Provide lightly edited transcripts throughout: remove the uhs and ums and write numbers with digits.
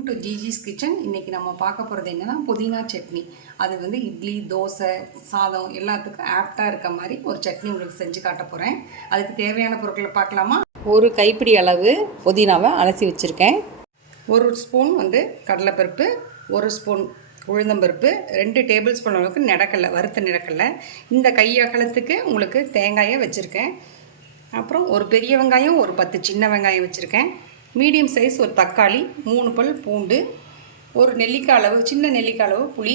Welcome to ஜிஜிஸ் kitchen. இன்றைக்கி நம்ம பார்க்க போகிறது என்னென்னா புதினா சட்னி. அது வந்து இட்லி, தோசை, சாதம் எல்லாத்துக்கும் ஆப்டாக இருக்க மாதிரி ஒரு சட்னி உங்களுக்கு செஞ்சு காட்ட போகிறேன். அதுக்கு தேவையான பொருட்களை பார்க்கலாமா? ஒரு கைப்பிடி அளவு புதினாவை அலசி வச்சுருக்கேன். ஒரு ஸ்பூன் வந்து கடலைப்பருப்பு, ஒரு ஸ்பூன் உளுந்தம்பருப்பு, 2 டேபிள் ஸ்பூன் அளவுக்கு நிலக்கடலை, வறுத்த நிலக்கடலை. இந்த கை அகலத்துக்கு உங்களுக்கு தேங்காயை வச்சுருக்கேன். அப்புறம் ஒரு பெரிய வெங்காயம், ஒரு 10 சின்ன வெங்காயம் வச்சுருக்கேன். மீடியம் சைஸ் ஒரு தக்காளி, 3 பல் பூண்டு, ஒரு நெல்லிக்காய் அளவு, சின்ன நெல்லிக்காய் அளவு புளி,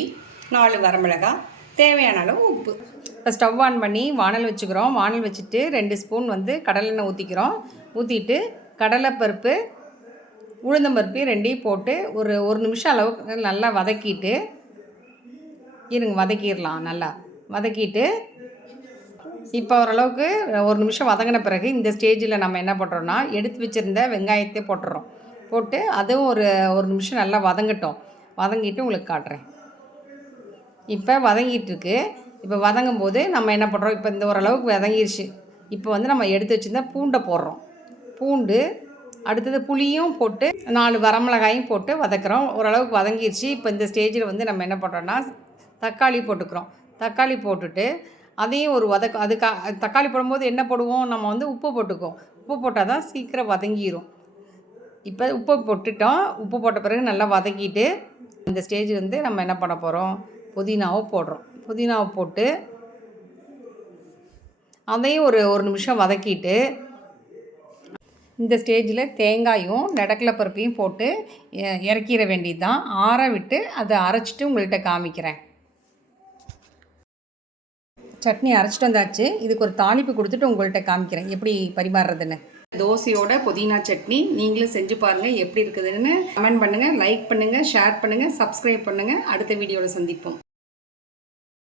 4 வரமிளகாய், தேவையான அளவு உப்பு. இப்போ ஸ்டவ் ஆன் பண்ணி வானல் வச்சுக்கிறோம். வானல் வச்சுட்டு 2 ஸ்பூன் வந்து கடலெண்ணெய் ஊற்றிக்கிறோம். ஊற்றிட்டு கடலைப்பருப்பு, உளுந்தம்பருப்பு 2ஐயும் போட்டு ஒரு நிமிஷம் அளவுக்கு நல்லா வதக்கிட்டு வதக்கிடலாம். நல்லா வதக்கிட்டு இப்போ ஓரளவுக்கு ஒரு நிமிஷம் வதங்கின பிறகு இந்த ஸ்டேஜில் நம்ம என்ன பண்ணுறோன்னா, எடுத்து வச்சுருந்த வெங்காயத்தை போட்டுறோம். போட்டு அதுவும் ஒரு நிமிஷம் நல்லா வதங்கட்டும். வதங்கிட்டு உங்களுக்கு காட்டுறேன். இப்போ வதங்கிட்டுருக்கு. இப்போ வதங்கும் போது நம்ம என்ன பண்ணுறோம், இப்போ இந்த ஓரளவுக்கு வதங்கிடுச்சு. இப்போ வந்து நம்ம எடுத்து வச்சுருந்த பூண்டை போடுறோம். பூண்டு, அடுத்தது புளியும் போட்டு 4 வரமிளகாயும் போட்டு வதக்குறோம். ஓரளவுக்கு வதங்கிடுச்சு. இப்போ இந்த ஸ்டேஜில் வந்து நம்ம என்ன பண்ணுறோன்னா, தக்காளி போட்டுக்கிறோம். தக்காளி போட்டுட்டு அதையும் ஒரு தக்காளி போடும்போது என்ன போடுவோம், நம்ம வந்து உப்பு போட்டுக்குவோம். உப்பு போட்டால் தான் சீக்கிரம் வதங்கிடும். இப்போ உப்பு போட்டுட்டோம். உப்பு போட்ட பிறகு நல்லா வதக்கிட்டு இந்த ஸ்டேஜ் வந்து நம்ம என்ன பண்ண போகிறோம், புதினாவை போடுறோம். புதினாவை போட்டு அதையும் ஒரு நிமிஷம் வதக்கிட்டு இந்த ஸ்டேஜில் தேங்காயும் நடக்கலை பருப்பையும் போட்டு இறக்கிற வேண்டியது தான். ஆற விட்டு அதை அரைச்சிட்டு உங்கள்கிட்ட காமிக்கிறேன். சட்னி அரைச்சிட்டு வந்தாச்சு. இதுக்கு ஒரு தாளிப்பு கொடுத்துட்டு உங்கள்கிட்ட காமிக்கிறேன் எப்படி பரிமாறுறதுன்னு. தோசையோட புதினா சட்னி நீங்களும் செஞ்சு பாருங்கள் எப்படி இருக்குதுன்னு. கமெண்ட் பண்ணுங்கள், லைக் பண்ணுங்கள், ஷேர் பண்ணுங்கள், சப்ஸ்கிரைப் பண்ணுங்கள். அடுத்த வீடியோவில் சந்திப்போம்.